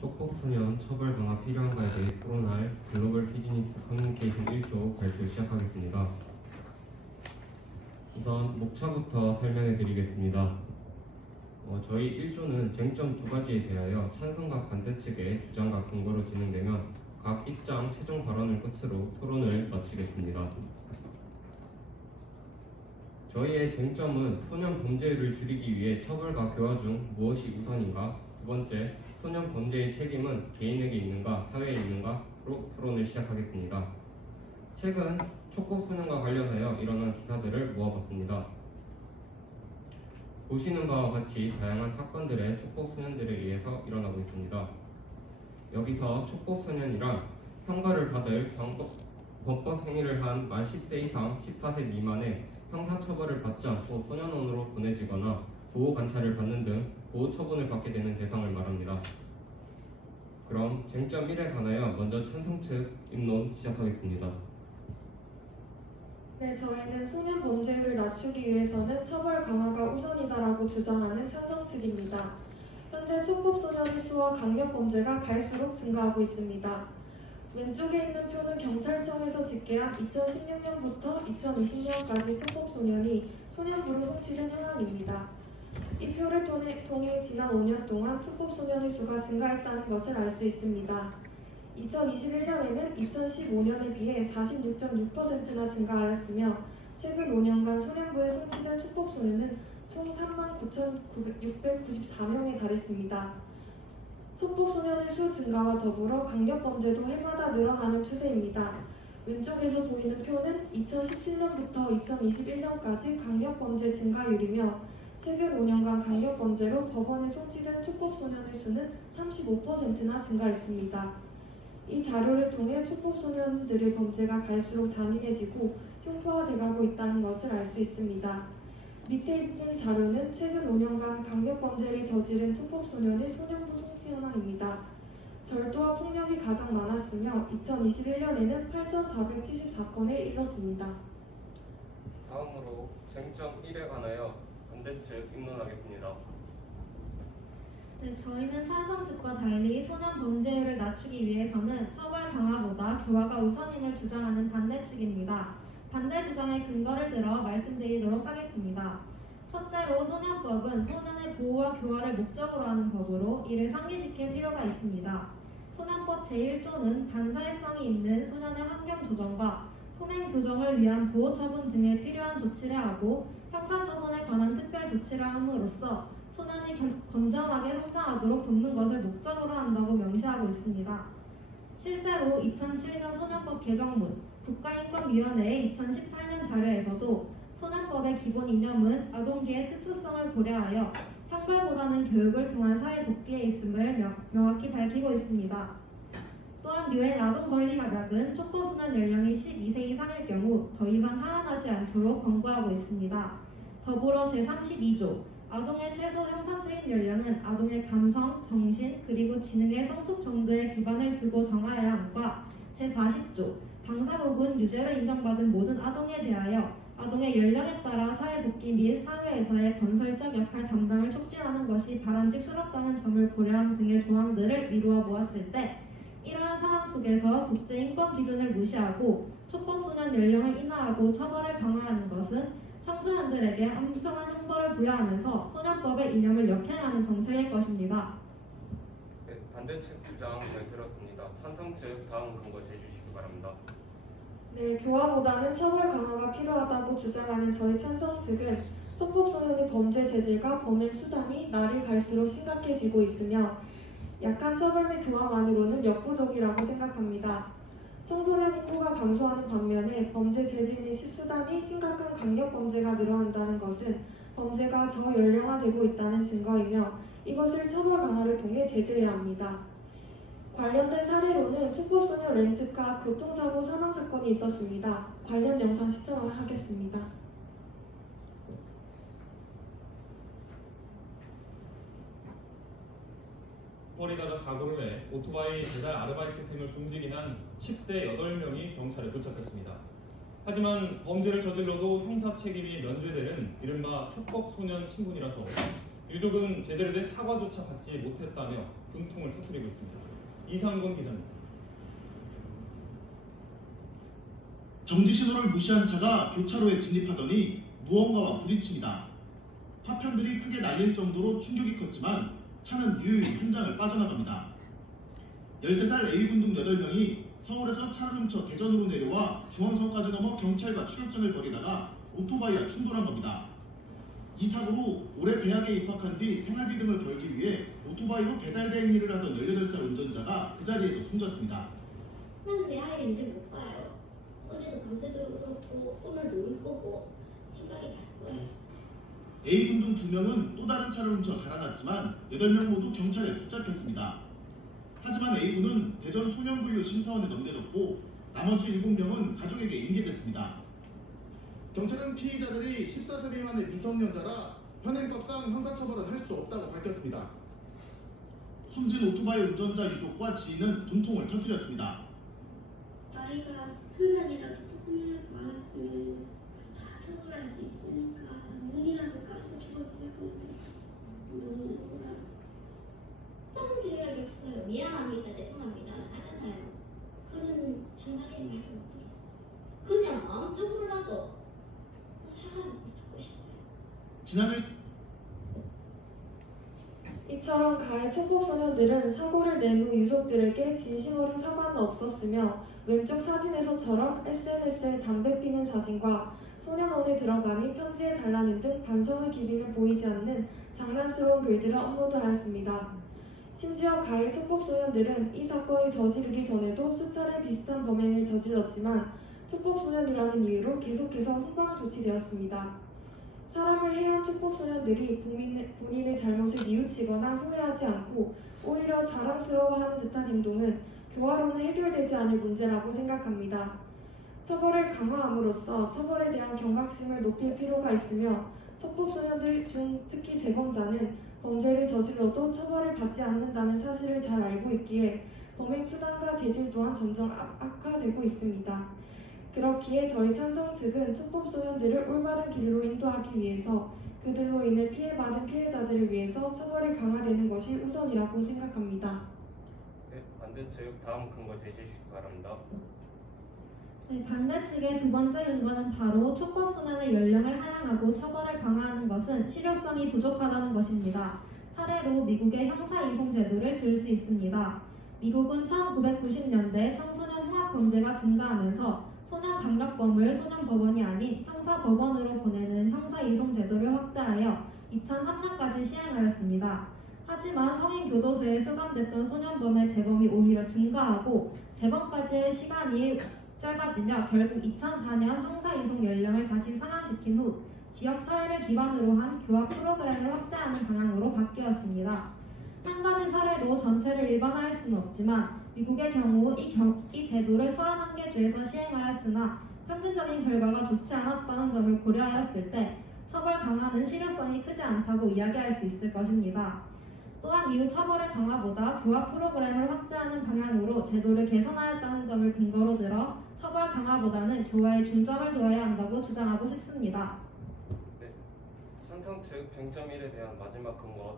촉법소년 처벌 강화 필요한가에 대해 토론할 글로벌 비즈니스 커뮤니케이션 1조 발표 시작하겠습니다. 우선 목차부터 설명해 드리겠습니다. 저희 1조는 쟁점 두 가지에 대하여 찬성과 반대 측의 주장과 근거로 진행되면 각 입장 최종 발언을 끝으로 토론을 마치겠습니다. 저희의 쟁점은 소년 범죄율을 줄이기 위해 처벌과 교화 중 무엇이 우선인가, 두 번째, 소년 범죄의 책임은 개인에게 있는가, 사회에 있는가로 토론을 시작하겠습니다. 최근 촉법소년과 관련하여 일어난 기사들을 모아봤습니다. 보시는 바와 같이 다양한 사건들의 촉법소년들에 의해서 일어나고 있습니다. 여기서 촉법소년이란 형벌을 받을 범법 행위를 한 만 10세 이상 14세 미만의 형사처벌을 받지 않고 소년원으로 보내지거나 보호관찰을 받는 등 보호처분을 받게 되는 대상을 말합니다. 그럼 쟁점 1에 관하여 먼저 찬성 측 입론 시작하겠습니다. 네, 저희는 소년 범죄율을 낮추기 위해서는 처벌 강화가 우선이다라고 주장하는 찬성 측입니다. 현재 촉법소년의 수와 강력범죄가 갈수록 증가하고 있습니다. 왼쪽에 있는 표는 경찰청에서 집계한 2016년부터 2020년까지 촉법소년이 소년부로 송치된 현황입니다. 이 표를 통해 지난 5년 동안 촉법소년의 수가 증가했다는 것을 알 수 있습니다. 2021년에는 2015년에 비해 46.6%나 증가하였으며 최근 5년간 소년부에 송치된 촉법소년은 총 39,694명에 달했습니다. 촉법소년의 수 증가와 더불어 강력범죄도 해마다 늘어나는 추세입니다. 왼쪽에서 보이는 표는 2017년부터 2021년까지 강력범죄 증가율이며 최근 5년간 강력범죄로 법원에 송치된 촉법소년의 수는 35%나 증가했습니다. 이 자료를 통해 촉법소년들의 범죄가 갈수록 잔인해지고 흉포화돼가고 있다는 것을 알 수 있습니다. 밑에 있는 자료는 최근 5년간 강력범죄를 저지른 촉법소년의 소년부 송치 현황입니다. 절도와 폭력이 가장 많았으며 2021년에는 8,474건에 이르렀습니다. 다음으로 쟁점 1에 관하여 반대 측 입론하겠습니다. 네, 저희는 찬성 측과 달리 소년 범죄율을 낮추기 위해서는 처벌 강화보다 교화가 우선임을 주장하는 반대 측입니다. 반대 주장의 근거를 들어 말씀드리도록 하겠습니다. 첫째로 소년법은 소년의 보호와 교화를 목적으로 하는 법으로 이를 상기시킬 필요가 있습니다. 소년법 제1조는 반사회성이 있는 소년의 환경 조정과 후행 교정을 위한 보호 처분 등에 필요한 조치를 하고 형사처분에 관한 특별 조치를 함으로써 소년이 건전하게 성장하도록 돕는 것을 목적으로 한다고 명시하고 있습니다. 실제로 2007년 소년법 개정문 국가인권위원회의 2018년 자료에서도 소년법의 기본 이념은 아동기의 특수성을 고려하여 형벌보다는 교육을 통한 사회 복귀에 있음을 명확히 밝히고 있습니다. 또한 유엔 아동권리협약은 촉법소년 연령이 12세 이상일 경우 더 이상 하한하지 않도록 권고하고 있습니다. 더불어 제32조 아동의 최소 형사책임 연령은 아동의 감성, 정신, 그리고 지능의 성숙 정도에 기반을 두고 정하여야 함과 제40조 당사국은 유죄로 인정받은 모든 아동에 대하여 아동의 연령에 따라 사회복귀 및 사회에서의 건설적 역할 담당을 촉진하는 것이 바람직스럽다는 점을 고려함 등의 조항들을 이루어 보았을 때 이러한 상황 속에서 국제인권 기준을 무시하고 촉법소년 연령을 인하하고 처벌을 강화하는 것은 청소년들에게 엄정한 형벌을 부여하면서 소년법의 이념을 역행하는 정책일 것입니다. 네, 반대 측 주장 잘 들었습니다. 찬성 측 다음 근거 제시주시기 바랍니다. 네, 교화보다는 처벌 강화가 필요하다고 주장하는 저희 찬성 측은 촉법소년의 범죄 재질과 범행 수단이 날이 갈수록 심각해지고 있으며 약한 처벌 및 교화만으로는 역부족이라고 생각합니다. 청소년 인구가 감소하는 반면에 범죄 재질 및 수단이 심각한 강력범죄가 늘어난다는 것은 범죄가 저연령화되고 있다는 증거이며 이것을 처벌 강화를 통해 제재해야 합니다. 관련된 사례로는 촉법소년 렌트카 교통사고 사망사건이 있었습니다. 관련 영상 시청하겠습니다. 플로리다가 사고를 내 오토바이 배달 아르바이트생을 숨지게 한 10대 8명이 경찰에 붙잡혔습니다. 하지만 범죄를 저질러도 형사 책임이 면제되는 이른바 촉법소년 신분이라서 유족은 제대로 된 사과조차 받지 못했다며 분통을 터뜨리고 있습니다. 이상권 기자입니다. 정지 신호를 무시한 차가 교차로에 진입하더니 무언가와 부딪힙니다. 파편들이 크게 날릴 정도로 충격이 컸지만 차는 유유히 현장을 빠져나갑니다. 13살 A군 등 8명이 서울에서 차를 훔쳐 대전으로 내려와 중앙선까지 넘어 경찰과 추격전을 벌이다가 오토바이와 충돌한 겁니다. 이 사고로 올해 대학에 입학한 뒤 생활비 등을 벌기 위해 오토바이로 배달 대행 일을 하던 18살 운전자가 그 자리에서 숨졌습니다. 나는 내 아이를 이제 못 봐요. 어제도 밤새도록 그렇고 오늘도 울 거고 생각이 날 거예요. A군 등 2명은 또 다른 차를 훔쳐 달아났지만 8명 모두 경찰에 붙잡혔습니다. 하지만 A군은 대전 소년분류 심사원에 넘겨졌고 나머지 7명은 가족에게 인계됐습니다. 경찰은 피의자들이 14세 미만의 미성년자라 현행법상 형사처벌을 할 수 없다고 밝혔습니다. 숨진 오토바이 운전자 유족과 지인은 분통을 터뜨렸습니다. 아이가 한 살이라도 조금이라도 많았으면 다 처벌할 수 있으니까 눈이라도 감고 죽었을 건데 너무 억울하고 너무 연락이 없어요. 미안합니다, 죄송합니다 하잖아요. 그런 한마디 말도 못 드렸어요. 그냥 마음적으로라도 사과를 듣고 싶어요. 지난해 이처럼 가해 촉법 소년들은 사고를 낸 후 유족들에게 진심 어린 사과는 없었으며 왼쪽 사진에서처럼 SNS에 담배 피는 사진과 소년원에 들어가니 편지에 달라는 등 반성의 기미는 보이지 않는 장난스러운 글들을 업로드하였습니다. 심지어 가해 촉법 소년들은 이 사건이 저지르기 전에도 수차례 비슷한 범행을 저질렀지만 촉법 소년이라는 이유로 계속해서 훈방 조치되었습니다. 사람을 해한 촉법 소년들이 본인의 잘못을 뉘우치거나 후회하지 않고 오히려 자랑스러워하는 듯한 행동은 교화로는 해결되지 않을 문제라고 생각합니다. 처벌을 강화함으로써 처벌에 대한 경각심을 높일 필요가 있으며 촉법 소년들 중 특히 재범자는 범죄를 저질러도 처벌을 받지 않는다는 사실을 잘 알고 있기에 범행 수단과 재질 또한 점점 악화되고 있습니다. 그렇기에 저희 찬성 측은 촉법 소년들을 올바른 길로 인도하기 위해서 그들로 인해 피해받은 피해자들을 위해서 처벌이 강화되는 것이 우선이라고 생각합니다. 네, 반대 측 다음 근거 제시해 주시기 바랍니다. 네, 반대 측의 두 번째 근거는 바로 촉법 소년의 연령을 하향하고 처벌을 강화하는 것은 실효성이 부족하다는 것입니다. 사례로 미국의 형사 이송 제도를 들 수 있습니다. 미국은 1990년대 청소년 huy학 범죄가 증가하면서 소년 강력범을 소년 법원이 아닌 형사 법원으로 보내는 형사 이송 제도를 확대하여 2003년까지 시행하였습니다. 하지만 성인 교도소에 수감됐던 소년범의 재범이 오히려 증가하고 재범까지의 시간이 짧아지며 결국 2004년 형사 이송 연령을 다시 상향시킨 후 지역 사회를 기반으로 한 교화 프로그램을 확대하는 방향으로 바뀌었습니다. 한 가지 사례로 전체를 일반화할 수는 없지만 미국의 경우 이 제도를 31개 주에서 시행하였으나 평균적인 결과가 좋지 않았다는 점을 고려하였을 때 처벌 강화는 실효성이 크지 않다고 이야기할 수 있을 것입니다. 또한 이후 처벌의 강화보다 교화 프로그램을 확대하는 방향으로 제도를 개선하였다는 점을 근거로 들어 처벌 강화보다는 교화에 중점을 두어야 한다고 주장하고 싶습니다. 네, 찬성 측 쟁점 1에 대한 마지막 근거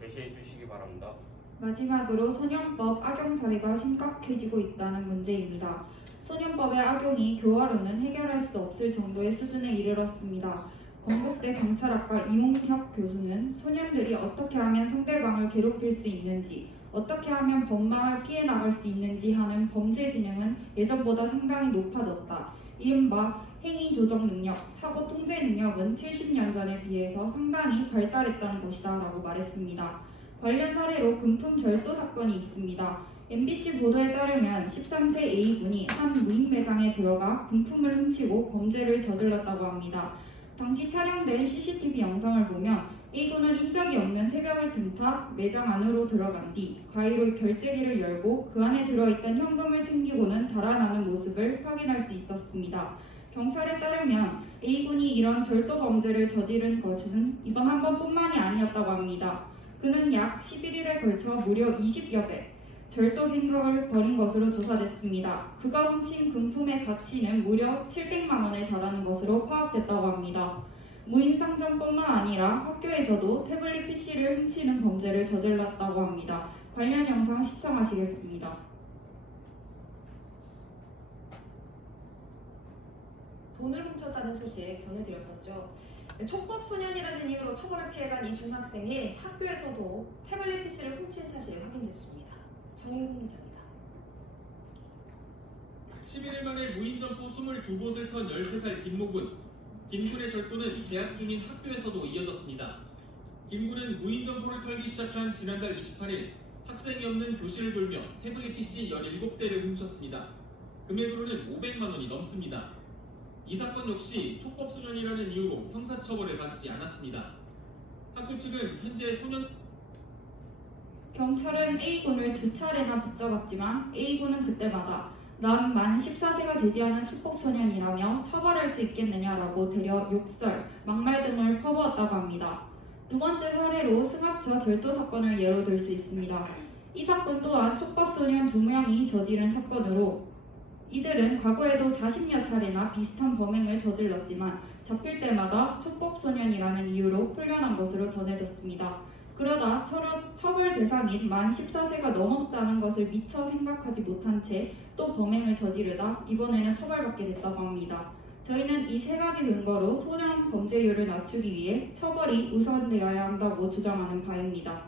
제시해 주시기 바랍니다. 마지막으로 소년법 악용 사례가 심각해지고 있다는 문제입니다. 소년법의 악용이 교화로는 해결할 수 없을 정도의 수준에 이르렀습니다. 건국대 경찰학과 이홍혁 교수는 소년들이 어떻게 하면 상대방을 괴롭힐 수 있는지, 어떻게 하면 법망을 피해 나갈 수 있는지 하는 범죄 지능은 예전보다 상당히 높아졌다. 이른바 행위 조정 능력, 사고 통제 능력은 70년 전에 비해서 상당히 발달했다는 것이다 라고 말했습니다. 관련 사례로 금품 절도 사건이 있습니다. MBC 보도에 따르면 13세 A군이 한 무인 매장에 들어가 금품을 훔치고 범죄를 저질렀다고 합니다. 당시 촬영된 CCTV 영상을 보면 A군은 인적이 없는 새벽을 틈타 매장 안으로 들어간 뒤 가위로 결제기를 열고 그 안에 들어있던 현금을 챙기고는 달아나는 모습을 확인할 수 있었습니다. 경찰에 따르면 A군이 이런 절도 범죄를 저지른 것은 이번 한 번뿐만이 아니었다고 합니다. 그는 약 11일에 걸쳐 무려 20여 배 절도 행각을 벌인 것으로 조사됐습니다. 그가 훔친 금품의 가치는 무려 700만 원에 달하는 것으로 파악됐다고 합니다. 무인상점뿐만 아니라 학교에서도 태블릿 PC를 훔치는 범죄를 저질렀다고 합니다. 관련 영상 시청하시겠습니다. 돈을 훔쳤다는 소식 전해드렸었죠. 촉법소년이라는 이유로 처벌을 피해간 이 중학생이 학교에서도 태블릿 PC를 훔친 사실이 확인됐습니다. 정인국 기자입니다. 11일 만에 무인점포 22곳을 턴 13살 김모군. 김군의 절도는 재학 중인 학교에서도 이어졌습니다. 김군은 무인점포를 털기 시작한 지난달 28일 학생이 없는 교실을 돌며 태블릿 PC 17대를 훔쳤습니다. 금액으로는 500만 원이 넘습니다. 이 사건 역시 촉법소년이라는 이유로 형사처벌을 받지 않았습니다. 학교 측은 현재 경찰은 A군을 2차례나 붙잡았지만 A군은 그때마다 난 만 14세가 되지 않은 촉법소년이라며 처벌할 수 있겠느냐라고 되려 욕설, 막말 등을 퍼부었다고 합니다. 두 번째 사례로 승합차 절도 사건을 예로 들 수 있습니다. 이 사건 또한 촉법소년 2명이 저지른 사건으로 이들은 과거에도 40여 차례나 비슷한 범행을 저질렀지만 잡힐 때마다 촉법소년이라는 이유로 풀려난 것으로 전해졌습니다. 그러다 처벌 대상인 만 14세가 넘었다는 것을 미처 생각하지 못한 채 또 범행을 저지르다 이번에는 처벌받게 됐다고 합니다. 저희는 이 세 가지 근거로 소년 범죄율을 낮추기 위해 처벌이 우선되어야 한다고 주장하는 바입니다.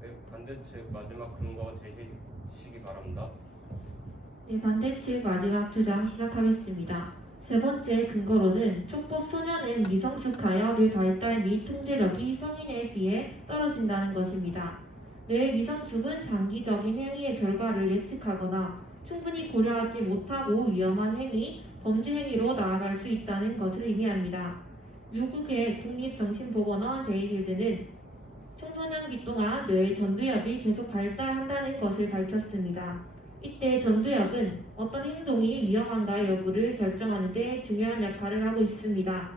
네, 반대측 마지막 근거 제시시기 바랍니다. 네, 반대측 마지막 주장 시작하겠습니다. 세 번째 근거로는 촉법 소년은 미성숙하여 뇌 발달 및 통제력이 성인에 비해 떨어진다는 것입니다. 뇌의 미성숙은 장기적인 행위의 결과를 예측하거나 충분히 고려하지 못하고 위험한 행위, 범죄 행위로 나아갈 수 있다는 것을 의미합니다. 미국의 국립정신보건원 제이필드는 청소년기 동안 뇌의 전두엽이 계속 발달한다는 것을 밝혔습니다. 이때 전두엽은 어떤 행동이 위험한가 여부를 결정하는 데 중요한 역할을 하고 있습니다.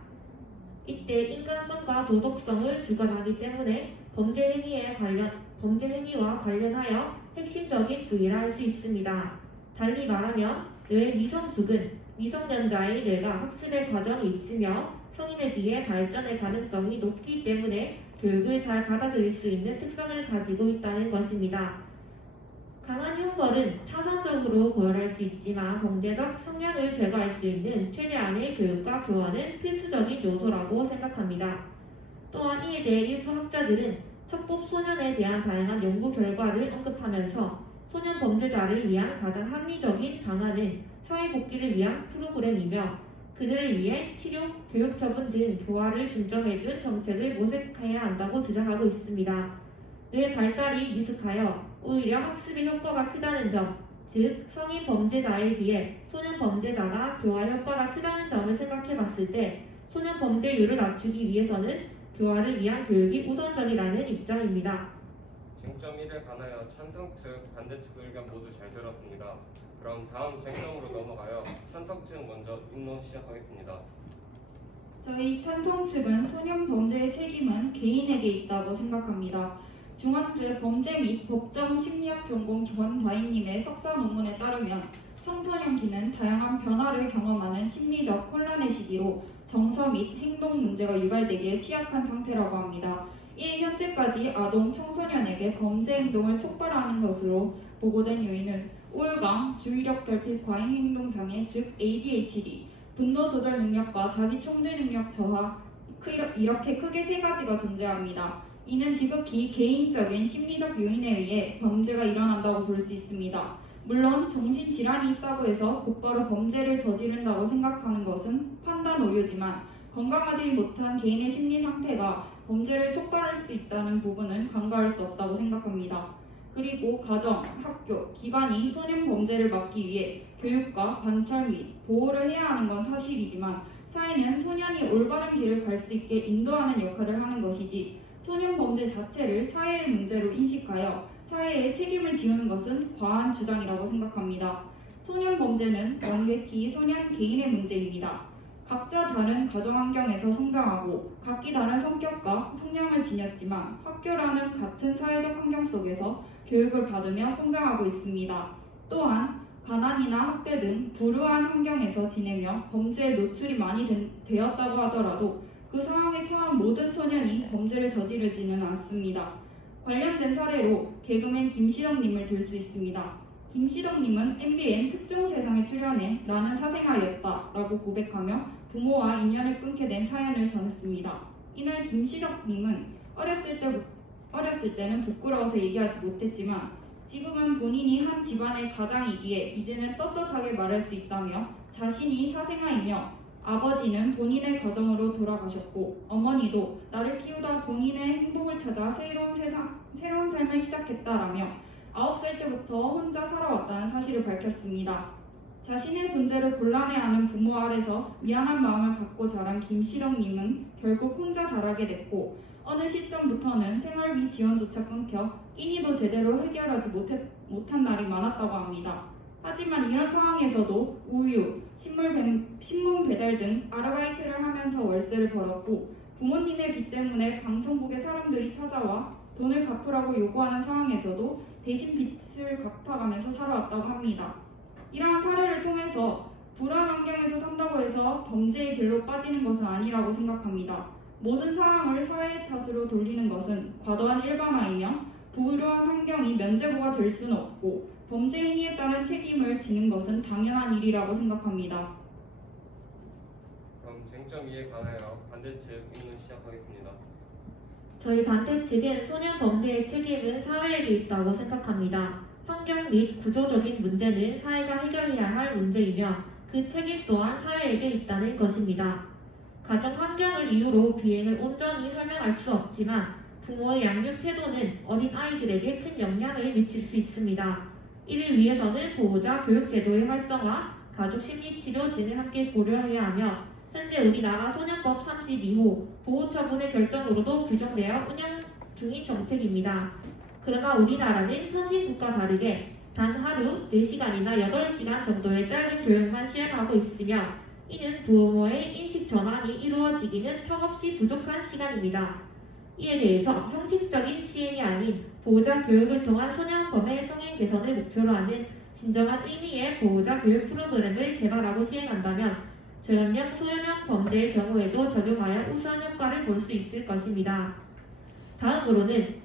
이때 인간성과 도덕성을 주관하기 때문에 범죄 행위와 관련하여 핵심적인 부위라 할 수 있습니다. 달리 말하면 뇌의 미성숙은 미성년자의 뇌가 학습의 과정이 있으며 성인에 비해 발전의 가능성이 높기 때문에 교육을 잘 받아들일 수 있는 특성을 가지고 있다는 것입니다. 강한 형벌은 차선적으로 고열할 수 있지만 범죄적 성향을 제거할 수 있는 최대한의 교육과 교화는 필수적인 요소라고 생각합니다. 또한 이에 대해 일부 학자들은 촉법 소년에 대한 다양한 연구 결과를 언급하면서 소년 범죄자를 위한 가장 합리적인 방안은 사회복귀를 위한 프로그램이며 그들을 위해 치료, 교육 처분 등 교화를 중점해둔 정책을 모색해야 한다고 주장하고 있습니다. 뇌 발달이 미숙하여 오히려 학습의 효과가 크다는 점, 즉 성인 범죄자에 비해 소년 범죄자가 교화 효과가 크다는 점을 생각해 봤을 때 소년 범죄율을 낮추기 위해서는 교화를 위한 교육이 우선적이라는 입장입니다. 쟁점 1에 관하여 찬성 측, 반대 측 의견 모두 잘 들었습니다. 그럼 다음 쟁점으로 넘어가요. 찬성 측 먼저 입론 시작하겠습니다. 저희 찬성 측은 소년 범죄의 책임은 개인에게 있다고 생각합니다. 중앙대 범죄 및 법정 심리학 전공 권다희님의 석사 논문에 따르면 청소년기는 다양한 변화를 경험하는 심리적 혼란의 시기로 정서 및 행동 문제가 유발되기에 취약한 상태라고 합니다. 이에 현재까지 아동 청소년에게 범죄 행동을 촉발하는 것으로 보고된 요인은 우울감, 주의력 결핍 과잉 행동 장애 즉 ADHD, 분노 조절 능력과 자기 통제 능력 저하 이렇게 크게 세 가지가 존재합니다. 이는 지극히 개인적인 심리적 요인에 의해 범죄가 일어난다고 볼 수 있습니다. 물론 정신질환이 있다고 해서 곧바로 범죄를 저지른다고 생각하는 것은 판단 오류지만 건강하지 못한 개인의 심리 상태가 범죄를 촉발할 수 있다는 부분은 간과할 수 없다고 생각합니다. 그리고 가정, 학교, 기관이 소년 범죄를 막기 위해 교육과 관찰 및 보호를 해야 하는 건 사실이지만 사회는 소년이 올바른 길을 갈 수 있게 인도하는 역할을 하는 것이지 소년 범죄 자체를 사회의 문제로 인식하여 사회에 책임을 지우는 것은 과한 주장이라고 생각합니다. 소년 범죄는 명백히 소년 개인의 문제입니다. 각자 다른 가정 환경에서 성장하고 각기 다른 성격과 성향을 지녔지만 학교라는 같은 사회적 환경 속에서 교육을 받으며 성장하고 있습니다. 또한 가난이나 학대 등 불우한 환경에서 지내며 범죄에 노출이 많이 되었다고 하더라도 그 상황에 처한 모든 소년이 범죄를 저지르지는 않습니다. 관련된 사례로 개그맨 김시덕님을 들 수 있습니다. 김시덕님은 MBN 특종 세상에 출연해 나는 사생아였다 라고 고백하며 부모와 인연을 끊게 된 사연을 전했습니다. 이날 김시덕님은 어렸을 때는 부끄러워서 얘기하지 못했지만 지금은 본인이 한 집안의 가장이기에 이제는 떳떳하게 말할 수 있다며 자신이 사생아이며 아버지는 본인의 가정으로 돌아가셨고 어머니도 나를 키우다 본인의 행복을 찾아 새로운 삶을 시작했다라며 9살 때부터 혼자 살아왔다는 사실을 밝혔습니다. 자신의 존재를 곤란해하는 부모 아래서 미안한 마음을 갖고 자란 김시덕님은 결국 혼자 자라게 됐고 어느 시점부터는 생활비 지원조차 끊겨 끼니도 제대로 해결하지 못한 날이 많았다고 합니다. 하지만 이런 상황에서도 우유, 신문 배달 등 아르바이트를 하면서 월세를 벌었고 부모님의 빚 때문에 방송국에 사람들이 찾아와 돈을 갚으라고 요구하는 상황에서도 대신 빚을 갚아가면서 살아왔다고 합니다. 이러한 사례를 통해서 불안 환경에서 산다고 해서 범죄의 길로 빠지는 것은 아니라고 생각합니다. 모든 상황을 사회의 탓으로 돌리는 것은 과도한 일반화이며 불우한 환경이 면죄부가 될 수는 없고 범죄 행위에 따른 책임을 지는 것은 당연한 일이라고 생각합니다. 그럼 쟁점 이에 관하여 반대측 의논 시작하겠습니다. 저희 반대측은 소년 범죄의 책임은 사회에게 있다고 생각합니다. 환경 및 구조적인 문제는 사회가 해결해야 할 문제이며 그 책임 또한 사회에게 있다는 것입니다. 가정 환경을 이유로 비행을 온전히 설명할 수 없지만 부모의 양육 태도는 어린 아이들에게 큰 영향을 미칠 수 있습니다. 이를 위해서는 보호자 교육제도의 활성화, 가족 심리치료 등을 함께 고려해야 하며 현재 우리나라 소년법 32호 보호처분의 결정으로도 규정되어 운영 중인 정책입니다. 그러나 우리나라는 선진국과 다르게 단 하루 4시간이나 8시간 정도의 짧은 교육만 시행하고 있으며 이는 부모의 인식 전환이 이루어지기는 턱없이 부족한 시간입니다. 이에 대해서 형식적인 시행이 아닌 보호자 교육을 통한 소년범의 성행 개선을 목표로 하는 진정한 의미의 보호자 교육 프로그램을 개발하고 시행한다면 저연령 소연형 범죄의 경우에도 적용하여 우수한 효과를 볼 수 있을 것입니다. 다음으로는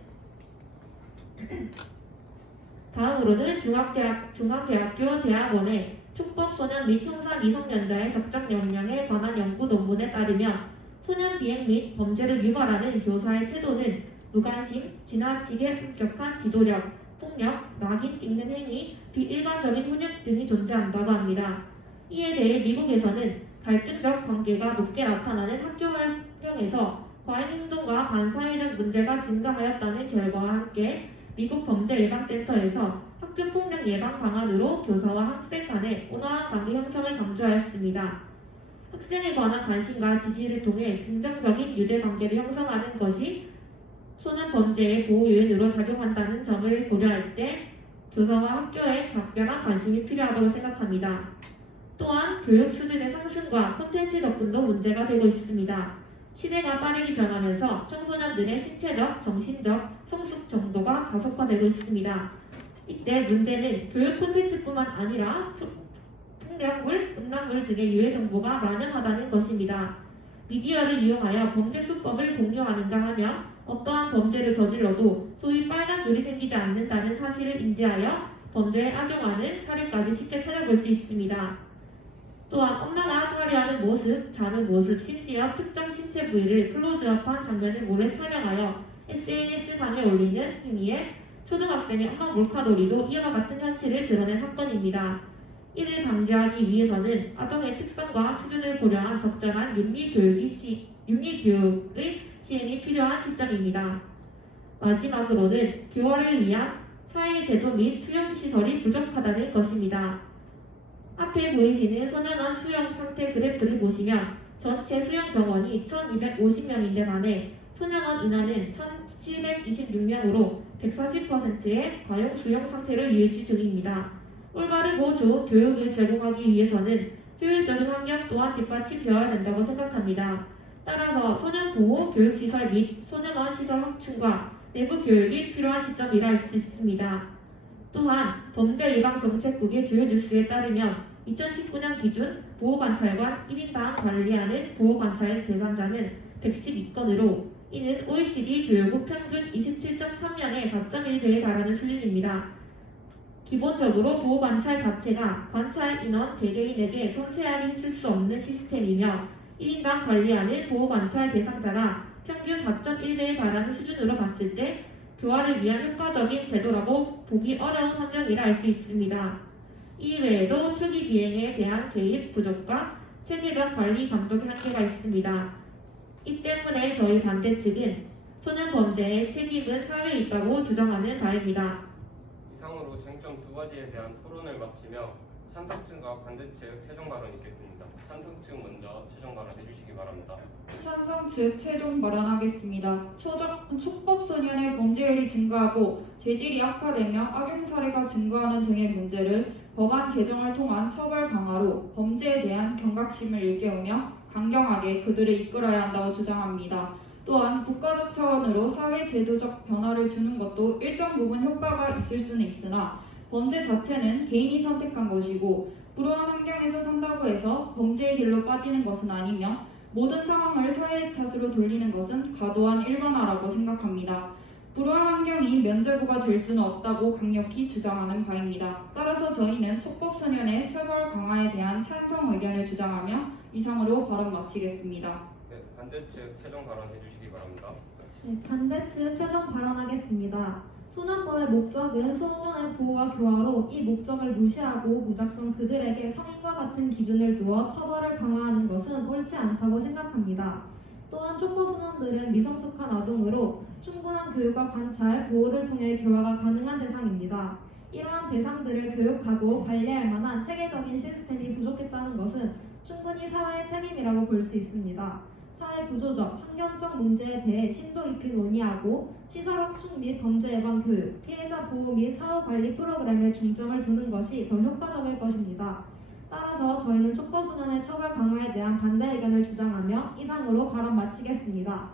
중앙대학교 대학원의 촉법소년 및 형사 미성년자의 적정 연령에 관한 연구 논문에 따르면 소년 비행 및 범죄를 유발하는 교사의 태도는 무관심, 지나치게 엄격한 지도력, 폭력, 낙인 찍는 행위, 비일반적인 훈육 등이 존재한다고 합니다. 이에 대해 미국에서는 갈등적 관계가 높게 나타나는 학교 환경에서 과잉 행동과 반사회적 문제가 증가하였다는 결과와 함께 미국 범죄예방센터에서 학교폭력 예방 방안으로 교사와 학생 간의 온화한 관계 형성을 강조하였습니다. 학생에 관한 관심과 지지를 통해 긍정적인 유대관계를 형성하는 것이 소년 범죄의 보호 요인으로 작용한다는 점을 고려할 때 교사와 학교에 각별한 관심이 필요하다고 생각합니다. 또한 교육 수준의 상승과 콘텐츠 접근도 문제가 되고 있습니다. 시대가 빠르게 변하면서 청소년들의 신체적, 정신적 성숙 정도가 가속화되고 있습니다. 이때 문제는 교육 콘텐츠뿐만 아니라 폭력물, 음란물 등의 유해 정보가 만연하다는 것입니다. 미디어를 이용하여 범죄 수법을 공유하는가 하면 어떠한 범죄를 저질러도 소위 빨간 줄이 생기지 않는다는 사실을 인지하여 범죄에 악용하는 사례까지 쉽게 찾아볼 수 있습니다. 또한 엄마가 탈의하는 모습, 자는 모습, 심지어 특정 신체 부위를 클로즈업한 장면을 몰래 촬영하여 SNS상에 올리는 행위에 초등학생의 엄마 몰카놀이도 이와 같은 현실을 드러낸 사건입니다. 이를 방지하기 위해서는 아동의 특성과 수준을 고려한 적절한 윤리교육의 시행이 필요한 시점입니다. 마지막으로는 교화를 위한 사회 제도 및 수용시설이 부족하다는 것입니다. 앞에 보이시는 소년원 수용 상태 그래프를 보시면 전체 수용 정원이 1250명인데 반해 소년원 인원은 1726명으로 140%의 과용 수용 상태를 유지 중입니다. 올바르고 좋은 교육을 제공하기 위해서는 효율적인 환경 또한 뒷받침되어야 된다고 생각합니다. 따라서 소년보호 교육시설 및 소년원 시설 확충과 내부 교육이 필요한 시점이라 할 수 있습니다. 또한 범죄예방정책국의 주요 뉴스에 따르면 2019년 기준 보호관찰관 1인당 관리하는 보호관찰 대상자는 112건으로 이는 OECD 주요국 평균 27.3년에 4.1배에 달하는 수준입니다. 기본적으로 보호관찰 자체가 관찰 인원 개개인에게 섬세하게 힘쓸 수 없는 시스템이며 1인당 관리하는 보호관찰 대상자가 평균 4.1배에 달하는 수준으로 봤을 때 교화를 위한 효과적인 제도라고 보기 어려운 환경이라 할 수 있습니다. 이외에도 초기 비행에 대한 개입 부족과 체계적 관리 감독의 한계가 있습니다. 이 때문에 저희 반대 측은 소년 범죄의 책임은 사회에 있다고 주장하는 바입니다. 이상으로 쟁점 두 가지에 대한 토론을 마치며 찬성 측과 반대 측 최종 발언 있겠습니다. 찬성 측 먼저 최종 발언 해주시기 바랍니다. 찬성 측 최종 발언하겠습니다. 촉법소년의 범죄율이 증가하고 죄질이 악화되며 악용 사례가 증가하는 등의 문제를 법안 개정을 통한 처벌 강화로 범죄에 대한 경각심을 일깨우며 강경하게 그들을 이끌어야 한다고 주장합니다. 또한 국가적 차원으로 사회 제도적 변화를 주는 것도 일정 부분 효과가 있을 수는 있으나 범죄 자체는 개인이 선택한 것이고 불우한 환경에서 산다고 해서 범죄의 길로 빠지는 것은 아니며 모든 상황을 사회의 탓으로 돌리는 것은 과도한 일반화라고 생각합니다. 불우한 환경이 면죄부가 될 수는 없다고 강력히 주장하는 바입니다. 따라서 저희는 촉법소년의 처벌 강화에 대한 찬성 의견을 주장하며 이상으로 발언 마치겠습니다. 네, 반대 측 최종 발언 해주시기 바랍니다. 네, 반대 측 최종 발언하겠습니다. 소년법의 목적은 소년의 보호와 교화로 이 목적을 무시하고 무작정 그들에게 성인과 같은 기준을 두어 처벌을 강화하는 것은 옳지 않다고 생각합니다. 또한 촉법소년들은 미성숙한 아동으로 충분한 교육과 관찰, 보호를 통해 교화가 가능한 대상입니다. 이러한 대상들을 교육하고 관리할 만한 체계적인 시스템이 부족했다는 것은 충분히 사회의 책임이라고 볼 수 있습니다. 사회 구조적, 환경적 문제에 대해 심도 깊이 논의하고 시설 확충 및 범죄 예방 교육, 피해자 보호 및 사후 관리 프로그램에 중점을 두는 것이 더 효과적일 것입니다. 따라서 저희는 촉법소년의 처벌 강화에 대한 반대 의견을 주장하며 이상으로 발언 마치겠습니다.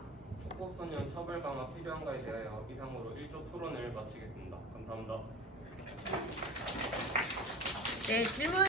촉법소년 처벌 강화 필요한가에 대하여 이상으로 1조 토론을 마치겠습니다. 감사합니다. 네, 질문